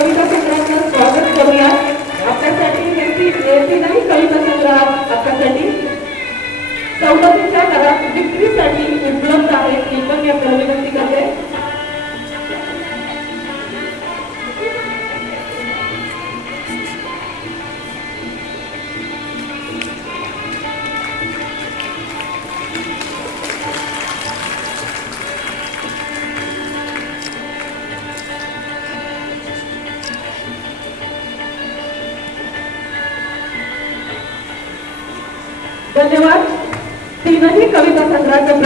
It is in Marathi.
कविता संग्रहाचं स्वागत करूया। आपल्यासाठी हे नाही कविता संग्रह आपल्यासाठी सवलतीच्या दरात विक्रीसाठी उपलब्ध आहेत, ती पण मी आपल्याला विनंती करते। धन्यवाद। तीनही कविता संग्रहाचं